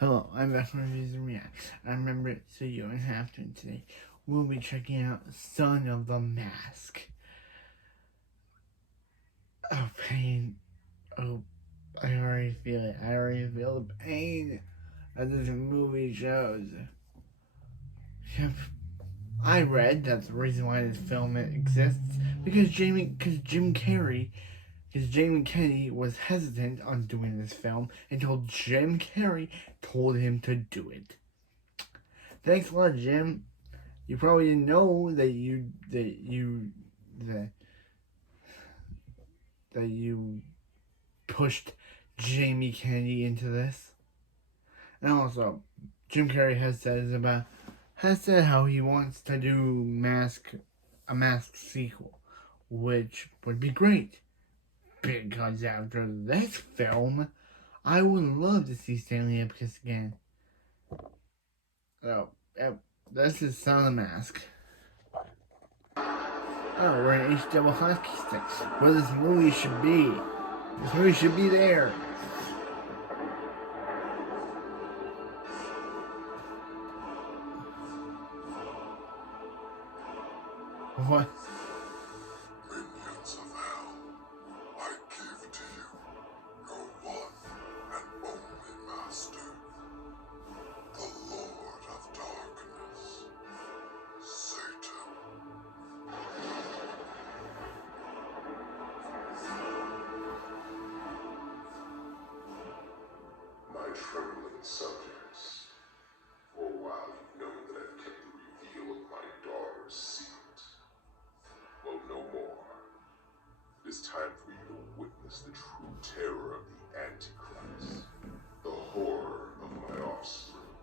Hello, I'm back from Reviews and Reacts. I remember so you don't have to today. We'll be checking out Son of the Mask. Oh, pain. Oh, I already feel it. I already feel the pain that this movie shows. Yep. I read that's the reason why this film exists because Jamie Kennedy was hesitant on doing this film until Jim Carrey told him to do it. Thanks a lot, Jim. You probably didn't know that you pushed Jamie Kennedy into this. And also, Jim Carrey has said how he wants to do a Mask sequel, which would be great because after this film, I would love to see Stanley Ipkiss again. Oh, this is Son of the Mask. Oh, we're in H double hockey sticks. Where this movie should be. This movie should be there. What? Minions of hell, I give to you your one and only master, the Lord of Darkness, Satan. My trembling subjects, for a while you've known that I've kept the reveal of my daughter's secret. Well, no more. It is time for you to witness the true terror of the Antichrist, the horror of my offspring,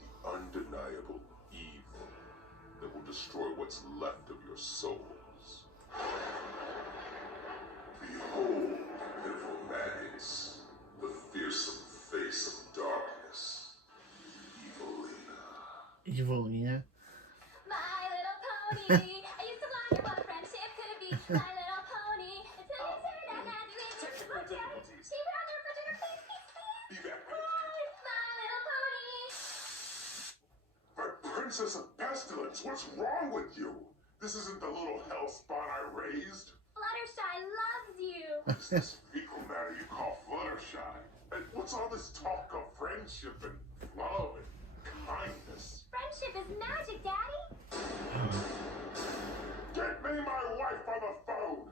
the undeniable evil that will destroy what's left of your souls. Behold, pitiful maggots, the fearsome face of darkness, evilina. Evilina? My little pony. I used to wonder what friendship could be. My little pony. Until it turned out that we were Technical difficulties. Keep it on the refrigerator, please. Be back. My little pony. My princess of pestilence, what's wrong with you? This isn't the little hell spawn I raised. Fluttershy loves you. What's this fecal matter you call Fluttershy? And what's all this talk of friendship and love and kindness? Friendship is magic, Daddy. Get me my wife on the phone!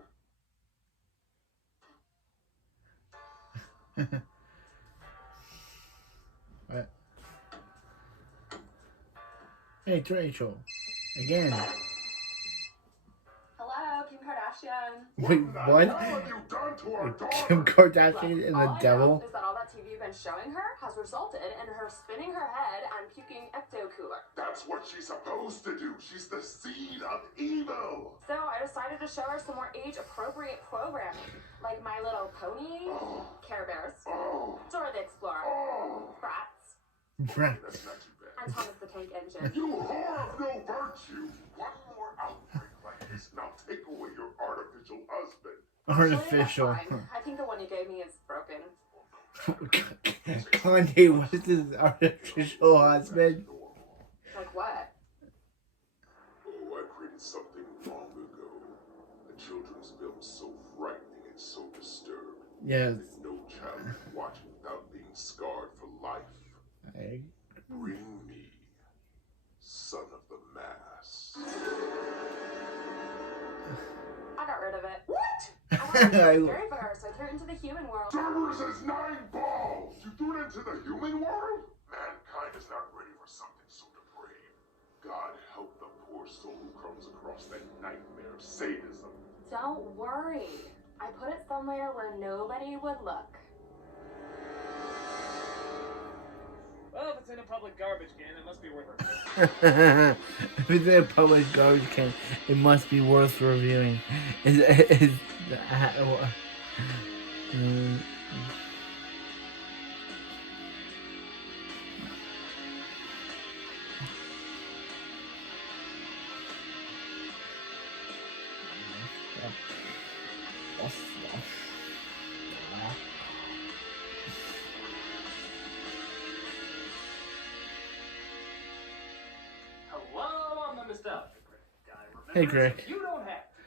What? Hey, it's Rachel. Again. Hello, Kim Kardashian. Wait, what? What have you done to our daughter? Kim Kardashian and All the I devil? know is that all that TV you've been showing her has resulted in her spinning her head and puking ecto-cooler. That's what she's supposed to do. She's the seed of evil. So I decided to show her some more age-appropriate programming, like My Little Pony, Care Bears, Oh, Dora the Explorer, oh. Bratz, Right. That's not too bad. and Thomas the Tank Engine. You whore of no virtue! One more outbreak like this, and I'll take away your artificial husband. Artificial. Actually, that's fine. I think the one you gave me is broken. Kanye West is artificial husband. Like what? Oh, I created something long ago. A children's film so frightening and so disturbed Yes. that no child can watch it without being scarred for life. Bring me Son of the Mask. I got rid of it. What? I wanted to be scary for her, so I threw it into the human world. Cerberus has 9 balls! You threw it into the human world? Mankind is not ready for something so depraved. God help the poor soul who comes across that nightmare of sadism. Don't worry. I put it somewhere where nobody would look. Well, if it's in a public garbage can, it must be worth it. If it's in a public garbage can, it must be worth reviewing. nostalgia, Greg. Guy, remember Hey, this? Greg. You don't have to.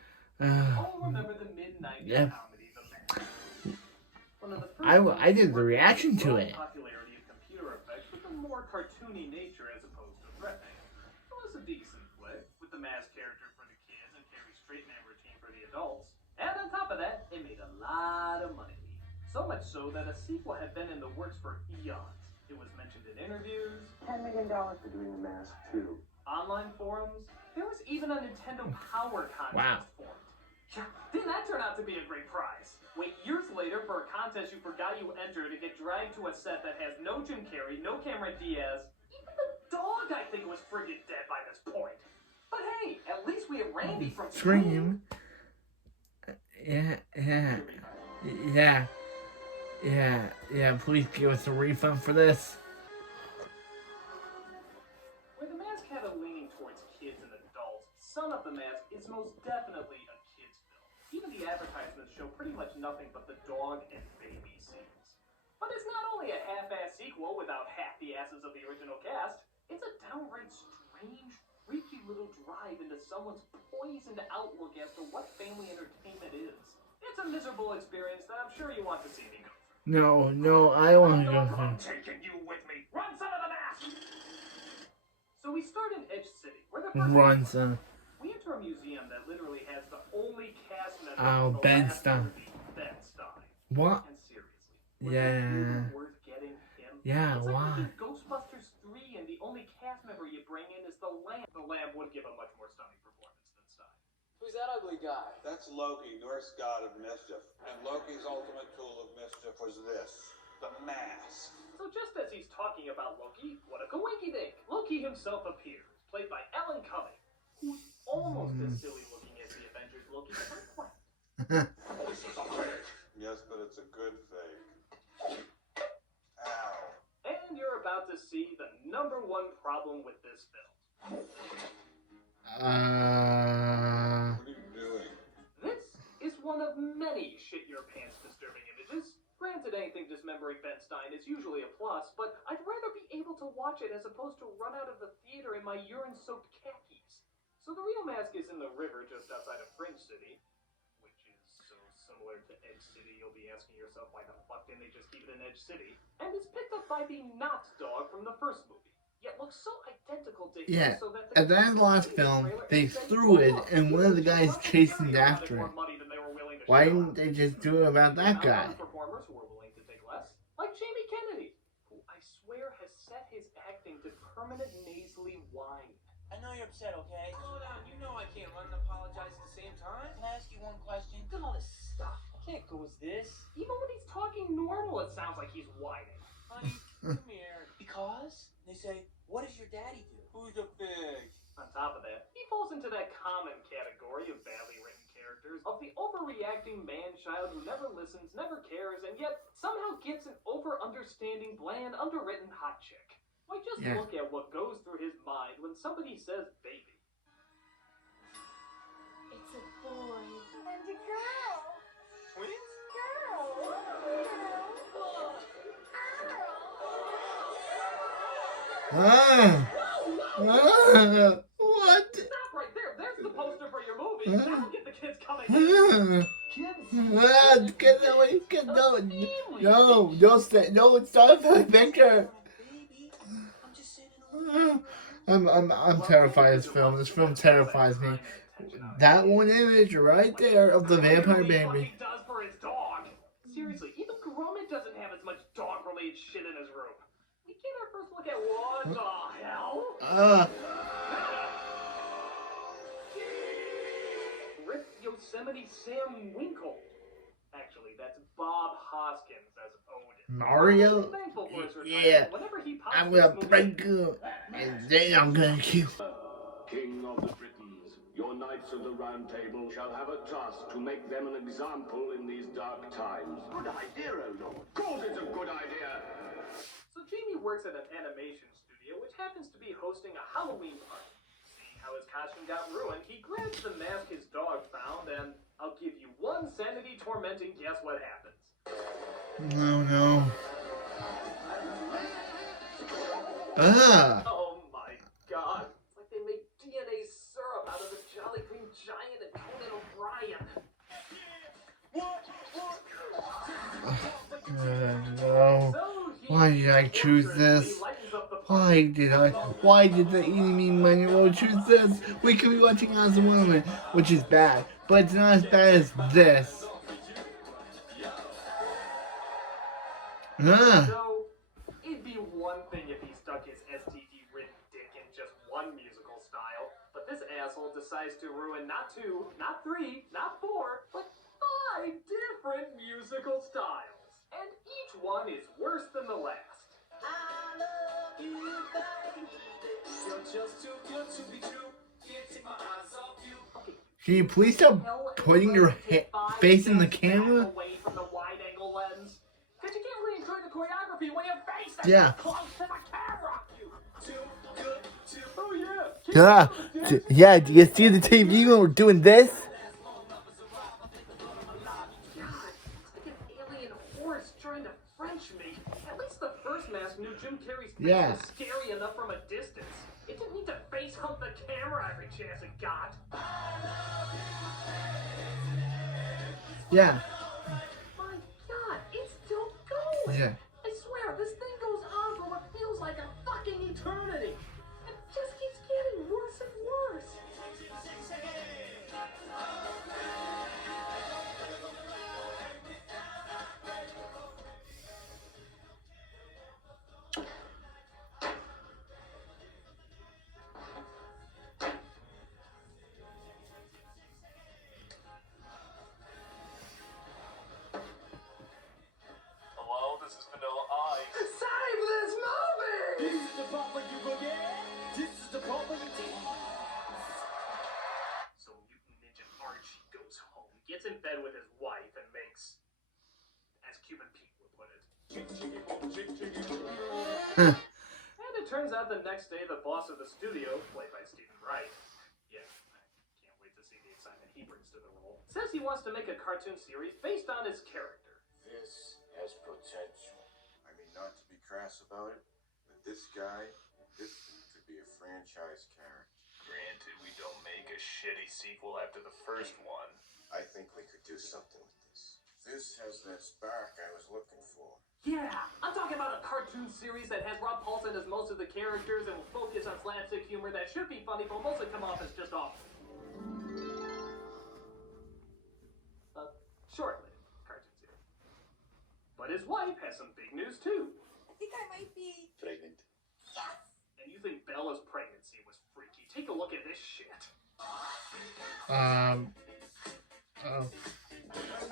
Oh, remember the mid-90s Yeah. comedy, The Mask. One of the first I did the films reaction to growing it. popularity of computer effects with a more cartoony nature as opposed to threatening. It was a decent flick, with the Mask character for the kids and Carrie's straight man routine for the adults. And on top of that, it made a lot of money. So much so that a sequel had been in the works for eons. It was mentioned in interviews, $10 million for doing The Mask 2. online forums. There was even a Nintendo Power contest Wow. formed. Yeah, didn't that turn out to be a great prize? Wait years later for a contest you forgot you entered to get dragged to a set that has no Jim Carrey, no Cameron Diaz. Even the dog, I think, was friggin' dead by this point. But hey, at least we have Randy from Scream. Yeah. Please give us a refund for this. Where The Mask had a leaning towards kids and adults, Son of the Mask is most definitely a kid's film. Even the advertisements show pretty much nothing but the dog and baby scenes. But it's not only a half-ass sequel without half the asses of the original cast, it's a downright strange, freaky little drive into someone's poisoned outlook as to what family entertainment is. It's a miserable experience that I'm sure you want to see me go through. No, I want to go I'm through. taking you with me. Run, Son of the Mask! So we start in Edge City, where the first Run, son. we enter a museum that literally has the only cast member Oh, from the Ben last Stein. movie, Ben Stein. What? And seriously, was it Yeah. even worth getting him? Yeah, It's like why? making Ghostbusters 3 and the only cast member you bring in is the Lamb. The Lamb would give a much more stunning performance than Stein. Who's that ugly guy? That's Loki, Norse god of mischief. And Loki's ultimate tool of mischief was this, the mask. So just as he's talking about Loki, what a coinky dink! Loki himself appears, played by Alan Cumming, who's almost as silly looking as the Avengers Loki, but not quite. This is a fake. Yes, but it's a good fake. Ow. And you're about to see the number one problem with this film. What are you doing? This is one of many shit-your-pants disturbing images. Granted, anything dismembering Ben Stein is usually a plus, but I'd rather be able to watch it as opposed to run out of the theater in my urine-soaked khakis. So the real mask is in the river just outside of Fringe City, which is so similar to Edge City you'll be asking yourself why the fuck didn't they just keep it in Edge City, and is picked up by the not dog from the first movie. Yet looks so identical to him. Yeah, So that at the end of the last film, they threw it, and one of the guys chasing after it. Why didn't they just do it about that guy? Performers who were willing to take less, like Jamie Kennedy, who I swear has set his acting to permanent nasally whine. I know you're upset, okay? Hold on, you know I can't run and apologize at the same time. Can I ask you one question? Look at all this stuff. I can't go with this. Even when he's talking normal, it sounds like he's whining. Honey, come here. Because? They say, what does your daddy do? Who's a pig? On top of that, he falls into that common category of badly written characters of the overreacting man-child who never listens, never cares, and yet somehow gets an over-understanding, bland, underwritten hot chick. Why, just Yeah. look at what goes through his mind when somebody says baby. It's a boy and a girl. Twins? What? Stop right there! There's the poster for your movie! That'll get the kids coming in! Don't stay. No, stop the picture. Baby, I'm just sitting I'm terrified of this film. This film terrifies me. That one image right there of the vampire baby. Does for his dog. Seriously, even Gromit doesn't have as much dog-related shit in his room. We get our first look at what the hell? Rip Yosemite Sam Winkle. Actually, that's Bob Hoskins as Odin. Mario? I'm thankful for his retirement. Yeah. Whenever he pops I'm this gonna movie- break you, and then I'm gonna kill. King of the Britons, your knights of the Round Table shall have a task to make them an example in these dark times. Good idea, O Lord. Of course it's a good idea. So Jamie works at an animation studio, which happens to be hosting a Halloween party. Seeing how his costume got ruined, he grabs the mask his dog found, and I'll give you one sanity-tormenting guess what happens. No. Ah. Oh my god. It's like they made DNA Why did I choose this? Why did the enemy manual choose this? We could be watching Awesome Woman, which is bad, but it's not as bad as this. So, it'd be one thing if he stuck his STD-ridden dick in just one musical style, but this asshole decides to ruin not 2, not 3, not 4, but 5 different musical styles. And each one is worse than the last. I love you, baby. You're just too good to be true. Can't take my eyes off you. Okay. Can you please stop putting your face in the camera? Away from the wide-angle lens. Because you can't really enjoy the choreography when your face is Yeah. close to the camera. Too good to... Oh, yeah. Yeah, do you see the TV when we're doing this? God, it's like an alien horse trying to French me. At least the first mask knew Jim Carrey's face was scary enough from a distance. It didn't need to face hump the camera every chance it got. Yeah. My God, it's still going. Yeah. I swear, this thing goes on for what feels like a fucking eternity. It just keeps getting worse and worse. Hello, this is Vanilla Ice. Save this movie! This is the part where you forget. This is the part where you dance. So Mutant Ninja Archie goes home, gets in bed with his wife, and makes, as Cuban Pete would put it. And it turns out the next day the boss of the studio, played by Stephen Wright, yeah, I can't wait to see the excitement he brings to the role, says he wants to make a cartoon series based on his character. This has potential. I mean, not to be crass about it, but this guy, this could be a franchise character. Granted, we don't make a shitty sequel after the first one. I think we could do something with this. This has that spark I was looking for. Yeah, I'm talking about a cartoon series that has Rob Paulsen as most of the characters and will focus on slapstick humor that should be funny but will mostly come off as just awful. Short-lived cartoon series. But his wife has some big news too. I think I might be Pregnant. Yes! And you think Bella's pregnancy was freaky? Take a look at this shit.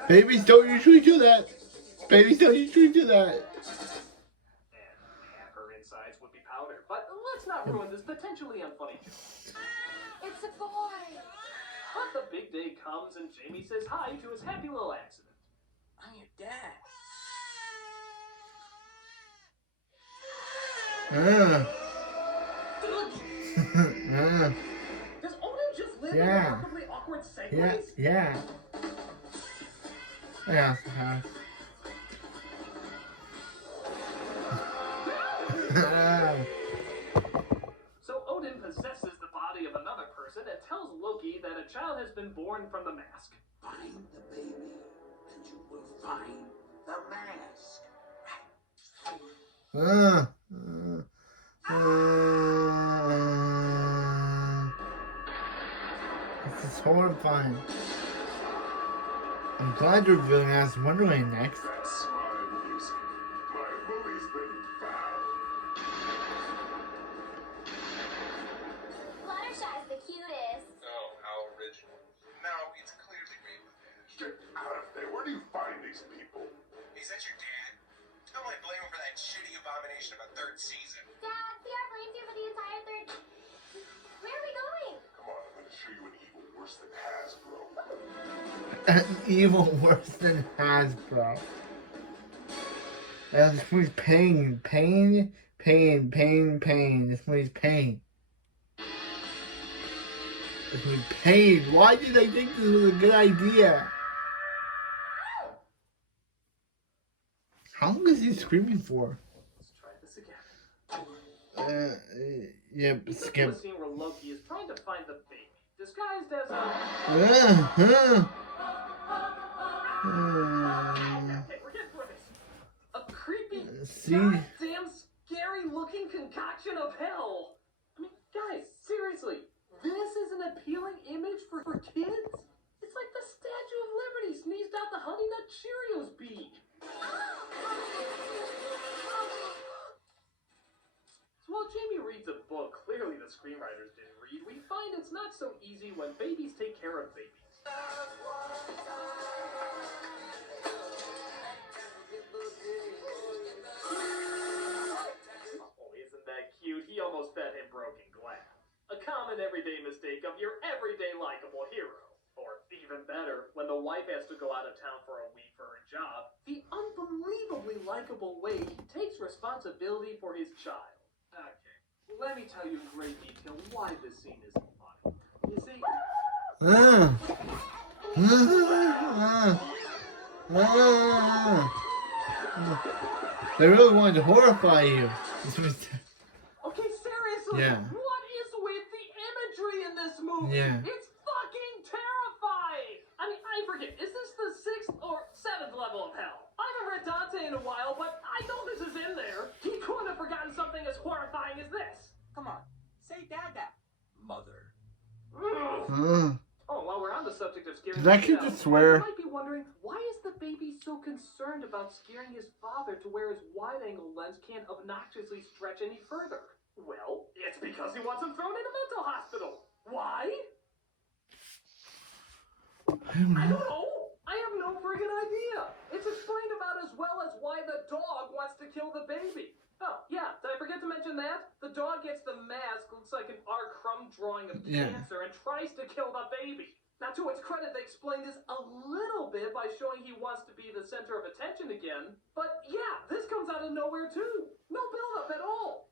Babies don't usually do that. Babies don't usually do that. And her insides would be powder. But let's not ruin this potentially unfunny joke. It's a boy! But the big day comes and Jamie says hi to his happy little accident. I'm your dad. Does Odin just live in Yeah. remarkably awkward segues? Yeah. Yeah. So Odin possesses the body of another person and tells Loki that a child has been born from the mask. Find the baby, and you will find the mask. This is horrifying. I'm glad you're revealing Alice in Wonderland next. That's my music. My movie's been found. Fluttershy's the cutest. Oh, how original. No, it's clearly made with fish. Get out of there. Where do you find these people? Is that your dad? Don't like blame him for that shitty abomination of a third season. Dad, see our flames here for the entire third. Where are we going? Come on, I'm gonna show you an evil worse than Hasbro. Evil worse than Hasbro. This movie's pain. This movie's pain. This movie's pain. Why did I think this was a good idea? How long is he screaming for? Let's try this again. Yep, He's skip. a scene where Loki is trying to find the baby, disguised as a... Okay, we're getting through this. A creepy, See? goddamn reads a book clearly the screenwriters didn't read, we find it's not so easy when babies take care of babies. Oh, isn't that cute? He almost fed him broken glass. A common everyday mistake of your everyday likable hero. Or even better, when the wife has to go out of town for a week for her job, the unbelievably likable way he takes responsibility for his child. Okay, let me tell you in great detail why this scene isn't funny. You see... They really wanted to horrify you. Okay, seriously, Yeah. what is with the imagery in this movie? Yeah. It's fucking terrifying! I mean, I forget, is this the 6th or 7th level of hell? I haven't read Dante in a while, but I know this is in there. He couldn't have forgotten something as horrifying as this. Come on, say Dada. Mother. Oh, while we're on the subject of scaring Did that kid just swear? you might be wondering, why is the baby so concerned about scaring his father to where his wide-angle lens can't obnoxiously stretch any further? Well, it's because he wants him thrown in a mental hospital. Why? I don't know. I have no friggin' idea. It's explained about as well as why the dog wants to kill the baby. Oh, yeah, did I forget to mention that? The dog gets the mask, looks like an R. Crumb drawing of cancer, and tries to kill the baby. Now, to its credit, they explain this a little bit by showing he wants to be the center of attention again. But yeah, this comes out of nowhere too. No build-up at all.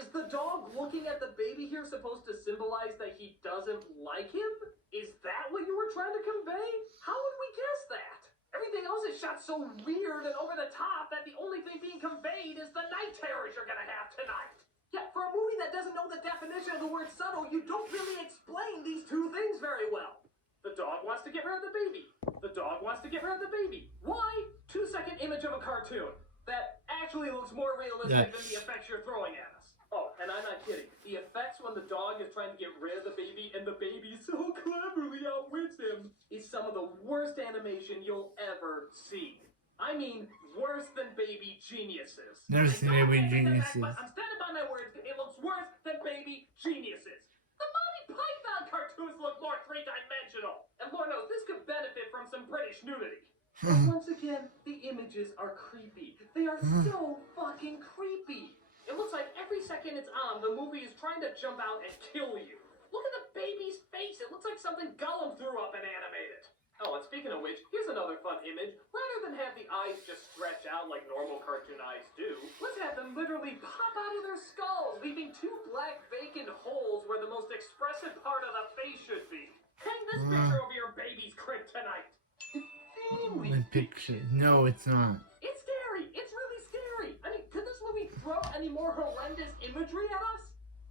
Is the dog looking at the baby here supposed to symbolize that he doesn't like him? Is that what you were trying to convey? How would we guess that? Everything else is shot so weird and over the top that the only thing being conveyed is the night terrors you're gonna have tonight. Yeah, for a movie that doesn't know the definition of the word subtle, you don't really explain these two things very well. The dog wants to get rid of the baby. The dog wants to get rid of the baby. Why? 2-second image of a cartoon that actually looks more realistic than the effects you're throwing at us. Oh, and I'm not kidding. The effects when the dog is trying to get rid of the baby and the baby so cleverly outwits him is some of the worst animation you'll ever see. I mean, worse than Baby Geniuses. Never seen Baby Geniuses. I'm standing by my words. It looks worse than Baby Geniuses. The Monty Python cartoons look more three-dimensional. And Lord knows this could benefit from some British nudity. And once again, the images are creepy. They are so fucking creepy. It looks like every second it's on, the movie is trying to jump out and kill you. Look at the baby's face. It looks like something Gollum threw up and animated. Oh, and speaking of which, here's another fun image. Rather than have the eyes just stretch out like normal cartoon eyes do, let's have them literally pop out of their skulls, leaving 2 black vacant holes where the most expressive part of the face should be. Hang this picture over your baby's crib tonight. The picture. No, it's not. It's scary. It's really scary. I mean, could this movie throw any more horrendous imagery at us?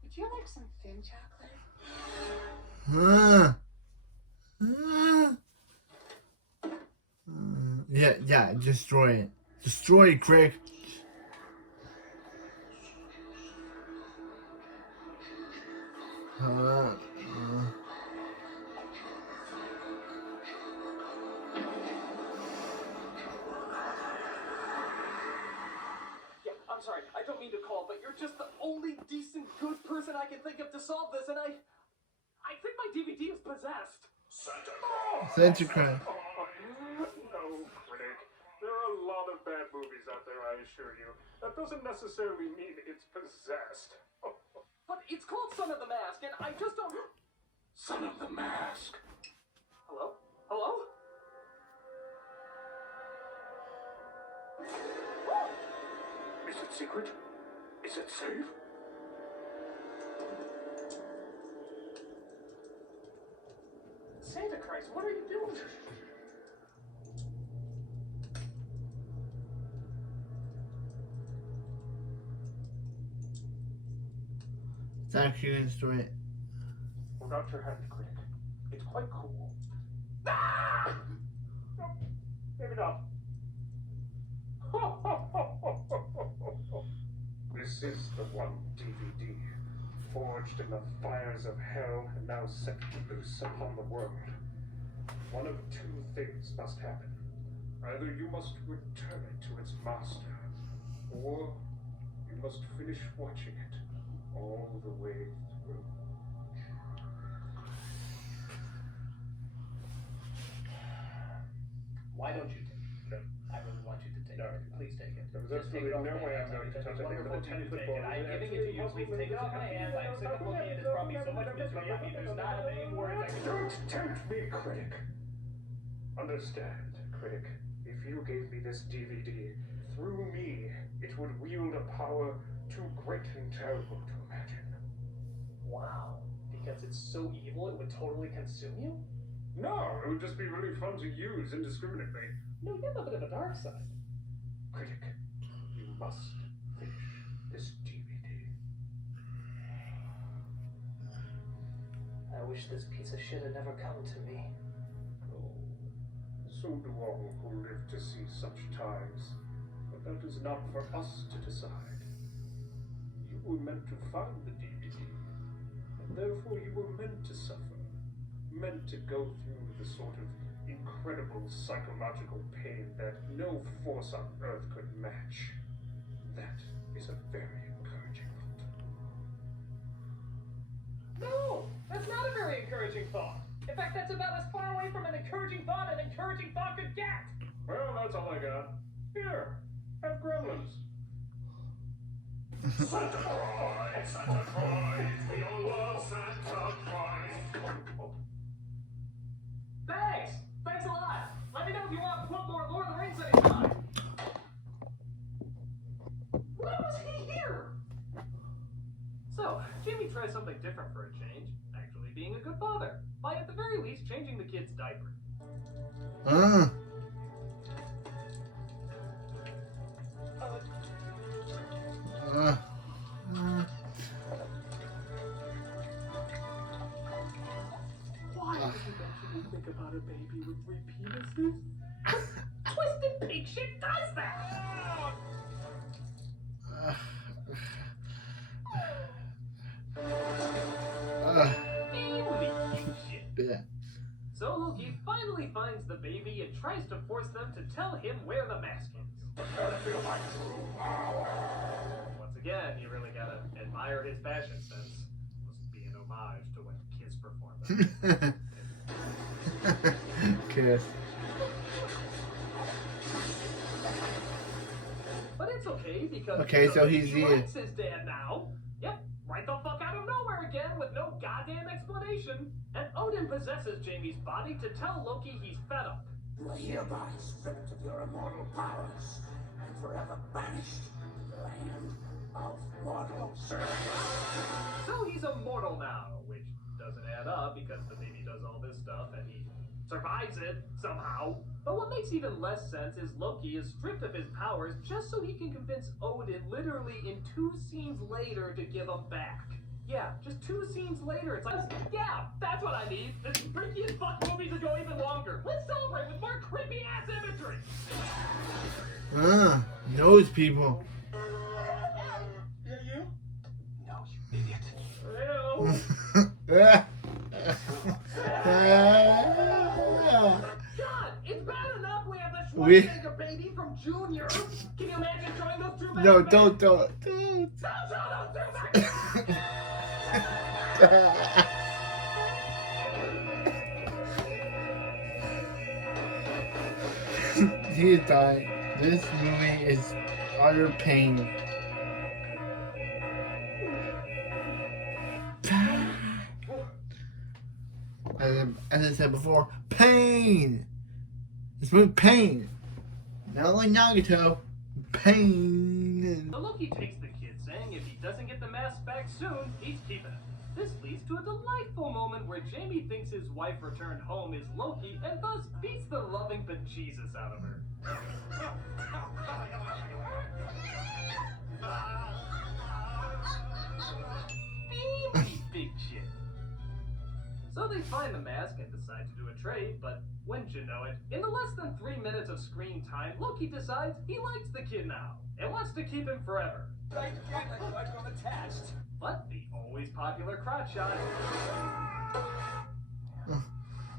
Would you like some thin chocolate? Yeah, destroy it. Destroy it, Craig. Yeah, I'm sorry. I don't mean to call, but you're just the only decent, good person I can think of to solve this, and I think my DVD is possessed. Santa Claus. No, critic. There are a lot of bad movies out there, I assure you. That doesn't necessarily mean it's possessed. But it's called Son of the Mask, and I just don't... Son of the Mask. Hello? Hello? Is it secret? Is it safe? Santa Christ, what are you doing? It's actually gonna destroy it. Well, Dr. Happy Critic, it's quite cool. Ah! No, maybe not. This is the one DVD, forged in the fires of hell and now set loose upon the world. One of 2 things must happen. Either you must return it to its master, or You must finish watching it all the way through. Why don't you take it? No. I really want you to take No. it. Please take it. There was Just take it absolutely off no my way I'm hands. going to That'd touch be anything wonderful but a if you 10-foot take ball. it. I'm giving it to you. Please take it off my hands. I'm sick of looking at it. It's brought me so much misery. I mean, there's not a million words I can... Don't tempt me, critic. Understand, critic. If you gave me this DVD, through me, it would wield a power too great and terrible to imagine. Wow. Because it's so evil, it would totally consume you? No, it would just be really fun to use indiscriminately. No, you have a bit of a dark side. Critic, you must finish this DVD. I wish this piece of shit had never come to me. Oh, so do all who live to see such times. But that is not for us to decide. You were meant to find the DVD, and therefore you were meant to suffer. Meant to go through the sort of incredible psychological pain that no force on earth could match. That is a very encouraging thought. No! That's not a very encouraging thought. In fact, that's about as far away from an encouraging thought could get. Well, that's all I got. Here, have gremlins. Santa Claus, Santa Claus, we all love Santa Claus. Thanks! Thanks a lot! Let me know if you want to put more Lord of the Rings anytime! Why was he here? So, Jamie tries something different for a change. Actually being a good father. By at the very least changing the kid's diaper. Why did you actually think about a baby with 3 penises? Twisted pig shit does that! Yeah. So Loki finally finds the baby and tries to force them to tell him where the mask is. Once again, you really gotta admire his fashion sense. Must be an homage to when Kiss performed that. Kiss. But it's okay because so he's he the... likes his dad now. Yep, right the fuck out of nowhere again with no goddamn explanation. And Odin possesses Jamie's body to tell Loki he's fed up. You are hereby stripped of your immortal powers and forever banished to the land of mortals. So he's immortal now, which doesn't add up because the baby does all this stuff and he survives it somehow. But what makes even less sense is Loki is stripped of his powers just so he can convince Odin literally in 2 scenes later to give them back. Yeah, just 2 scenes later, it's like, yeah, that's what I need. This freaky as fuck movie to go even longer. Let's celebrate with more creepy ass imagery. Those people. Yeah, you? No, you idiot. God, it's bad enough we have the Schwarzenegger baby from Junior. Can you imagine throwing those 2 back? No, don't. Don't throw those 2 back! He is dying. This movie is utter pain. As I said before, pain. This movie, pain. Not like Nagato, pain. So Loki takes the kid, saying if he doesn't get the mask back soon, he's keeping it. This leads to a delightful moment where Jamie thinks his wife returned home is Loki and thus beats the loving bejesus out of her. Baby big shit. So they find the mask and decide to do a trade, but wouldn't you know it, in the less than 3 minutes of screen time, Loki decides he likes the kid now and wants to keep him forever. I can't let you like I'm attached. But the always popular crotch shot.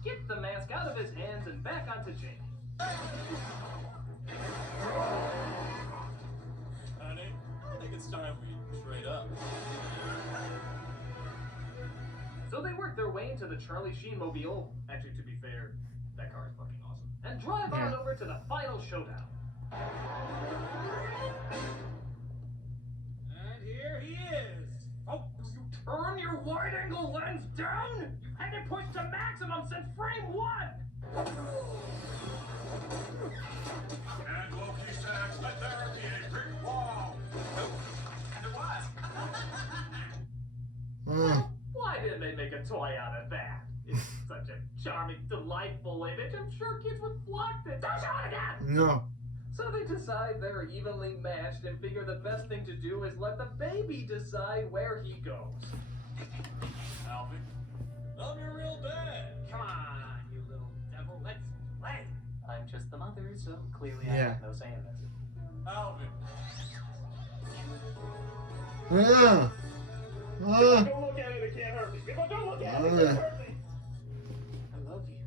Get the mask out of his hands and back onto Jamie. Honey, I think it's time we trade up. So they work their way into the Charlie Sheen mobile. Actually, to be fair, that car is fucking awesome. And drive on over to the final showdown. And here he is. Oh, you turn your wide-angle lens down? You had it pushed to maximum since frame 1! And Loki says that there be a brick wall. And it was. Why didn't they make a toy out of that? It's such a charming, delightful image. I'm sure kids would flock to it. Don't show it again! No. So they decide they're evenly matched and figure the best thing to do is let the baby decide where he goes. Alvin, I'm your real dad. Come on, you little devil. Let's play. I'm just the mother, so clearly I Yeah. have no say in this. Alvin. Don't look at it, it can't hurt me. People don't look at it, it can't hurt me. I love you.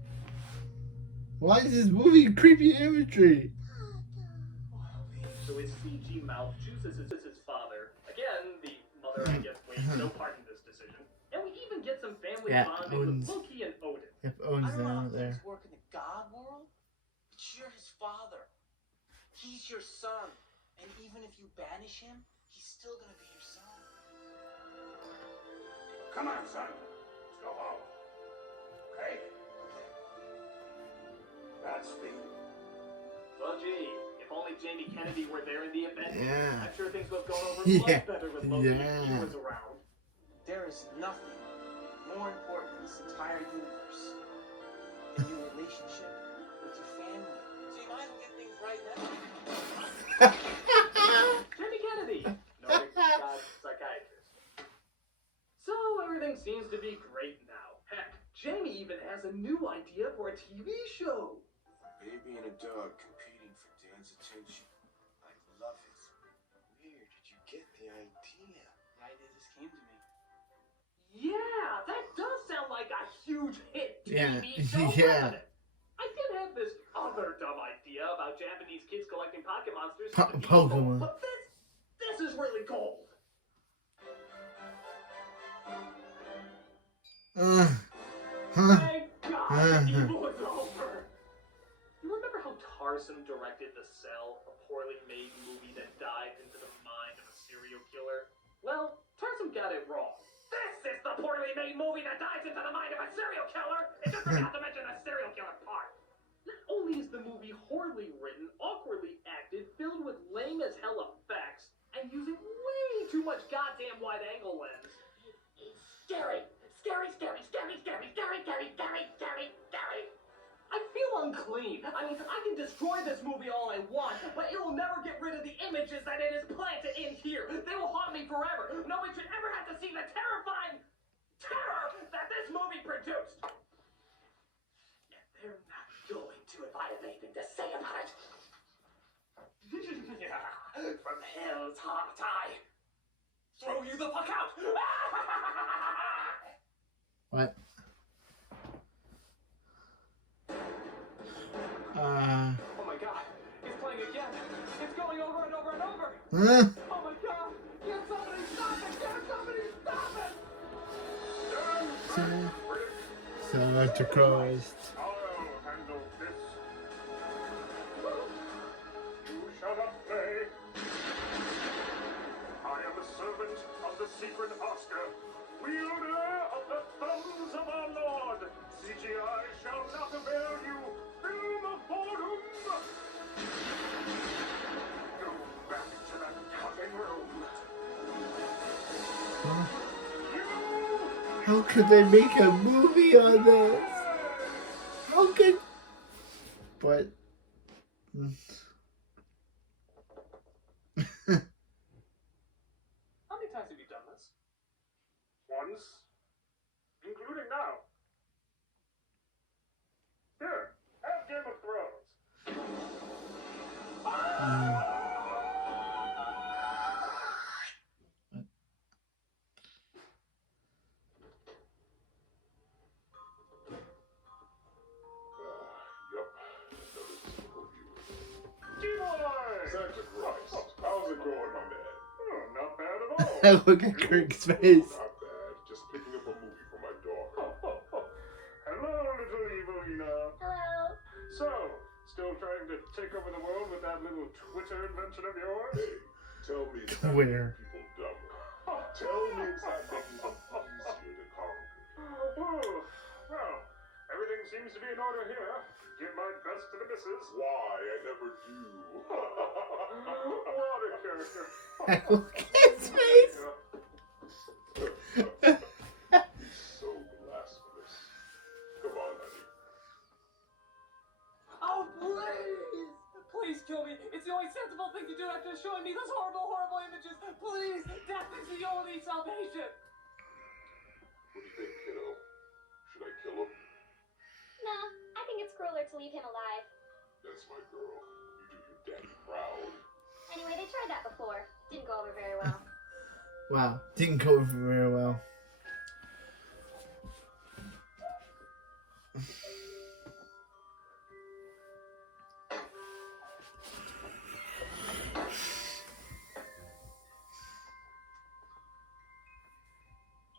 Why is this movie creepy imagery? So his CG mouth chooses his father. Again, the mother, I guess, waits no part in this decision. And we even get some family bonding with Loki and Odin. If Odin's I don't know how down there. things work in the God world, but you're his father. He's your son. And even if you banish him, he's still gonna be your son. Come on, son. Let's go home. Okay? That's me. Well, gee, if only Jamie Kennedy were there in the event. Yeah. I'm sure things would have gone over Yeah. much better with Loki if he Yeah. was around. There is nothing more important in this entire universe than your relationship with your family. So you might as well get things right now. Jamie Kennedy, noted God psychiatrist. So everything seems to be great now. Heck, Jamie even has a new idea for a TV show. A baby and a dog competing for Dan's attention. I love it. Where did you get the idea? The idea just came to me. Yeah, that does sound like a huge hit Yeah. TV show. Yeah. Doesn't it? I did have this other dumb idea about Japanese kids collecting pocket monsters. Pokemon. But this is really cold. Thank God the evil is over. You remember how Tarsem directed The Cell, a poorly made movie that dived into the mind of a serial killer? Well, Tarsem got it wrong. This is the poorly made movie that dives into the mind of a serial killer! It just forgot to mention the serial killer part. Not only is the movie horribly written, awkwardly acted, filled with lame as hell effects, and using way too much goddamn wide angle lens. Scary! Scary, scary, scary, scary, scary, scary, scary, scary, scary! I feel unclean. I mean, I can destroy this movie all I want, but it will never get rid of the images that it is planted in here. They will haunt me forever. No one should ever have to see the terrifying terror that this movie produced. And they're not going to if I have anything to say about it. From hell's heart, I throw you the fuck out. What? Oh my god, it's playing again. It's going over and over and over. Huh? Oh my god, can somebody stop it? Can somebody stop it? Santa Christ. I'll handle this. You shut up, Faye. I am a servant of the secret Oscar, wielder of the thumbs of our Lord. CGI shall not avail you. Film of boredom. Go back to that cutting room. How could they make a movie on this? How could... But... How many times have you done this? Once, including now. Here, have Game of Thrones. Santa Christ, how's it going, my man? Oh, not Look at Kirk's face. Not bad. Just picking up a movie for my daughter. Hello, little evilina. Hello. So, still trying to take over the world with that little Twitter invention of yours? Hey, tell me it's not Twitter. making people dumber. Tell me it's not making them easier to conquer. Oh, well, everything seems to be in order here. Give my best to the missus. Why? I never do. What a character. Look at his face. So blasphemous. Come on, honey. Oh, please! Please kill me. It's the only sensible thing to do after showing me those horrible, horrible images. Please! Death is the only salvation! What do you think, kiddo? Should I kill him? No, I think it's crueler to leave him alive. That's my girl. You do your daddy proud. Anyway, they tried that before. Didn't go over very well. Wow, didn't go over very well.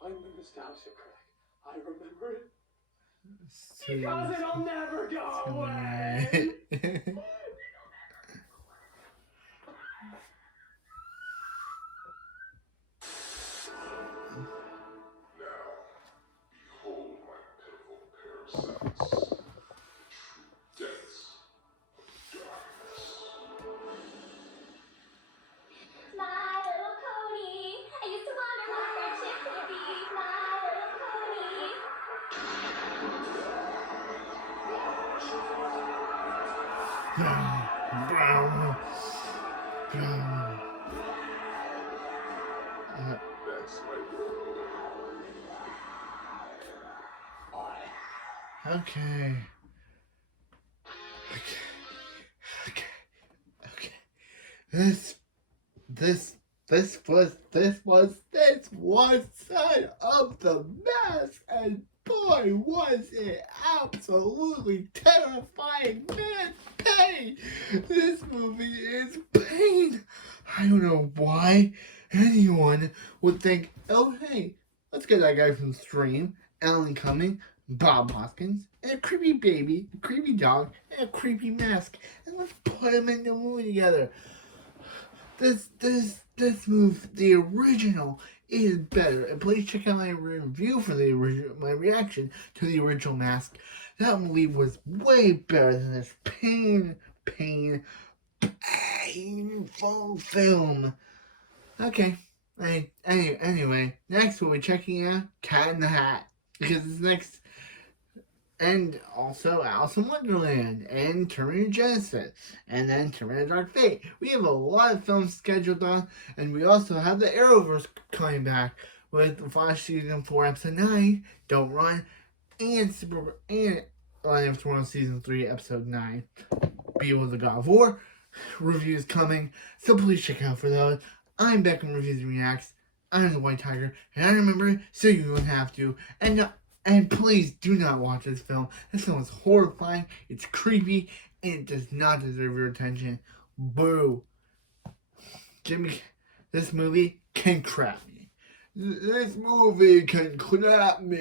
I'm the nostalgia crack. I remember it. So- Because it'll never go away! Now, behold my pitiful parasites. The true depths of darkness. My little pony. I used to wonder what friendship could be. My little pony. That's my girl. Okay. This was side of the mask, and boy was it absolutely terrifying, man. Pain. This movie is pain. I don't know why anyone would think, oh hey, let's get that guy from Stream, Alan Cumming, Bob Hoskins, and a creepy baby, a creepy dog, and a creepy mask, and let's put them in the movie together. This movie, the original, is better. And please check out my review for the original, my reaction to the original Mask. That movie was way better than this painful film. Okay. Anyway, next we'll be checking out Cat in the Hat, because it's next. And also Alice in Wonderland, and Terminator Genesis, and then Terminator Dark Fate. We have a lot of films scheduled on, and we also have the Arrowverse coming back with The Flash Season 4, Episode 9, Don't Run, and Legend of Tomorrow Season 3, Episode 9, Behold the God of War. Reviews coming, so please check out for those. I'm Beckham Reviews and Reacts. I'm the White Tiger, and I remember so you don't have to. And please do not watch this film. This film is horrifying, it's creepy, and it does not deserve your attention. Boo. This movie can crap me. This movie can crap me.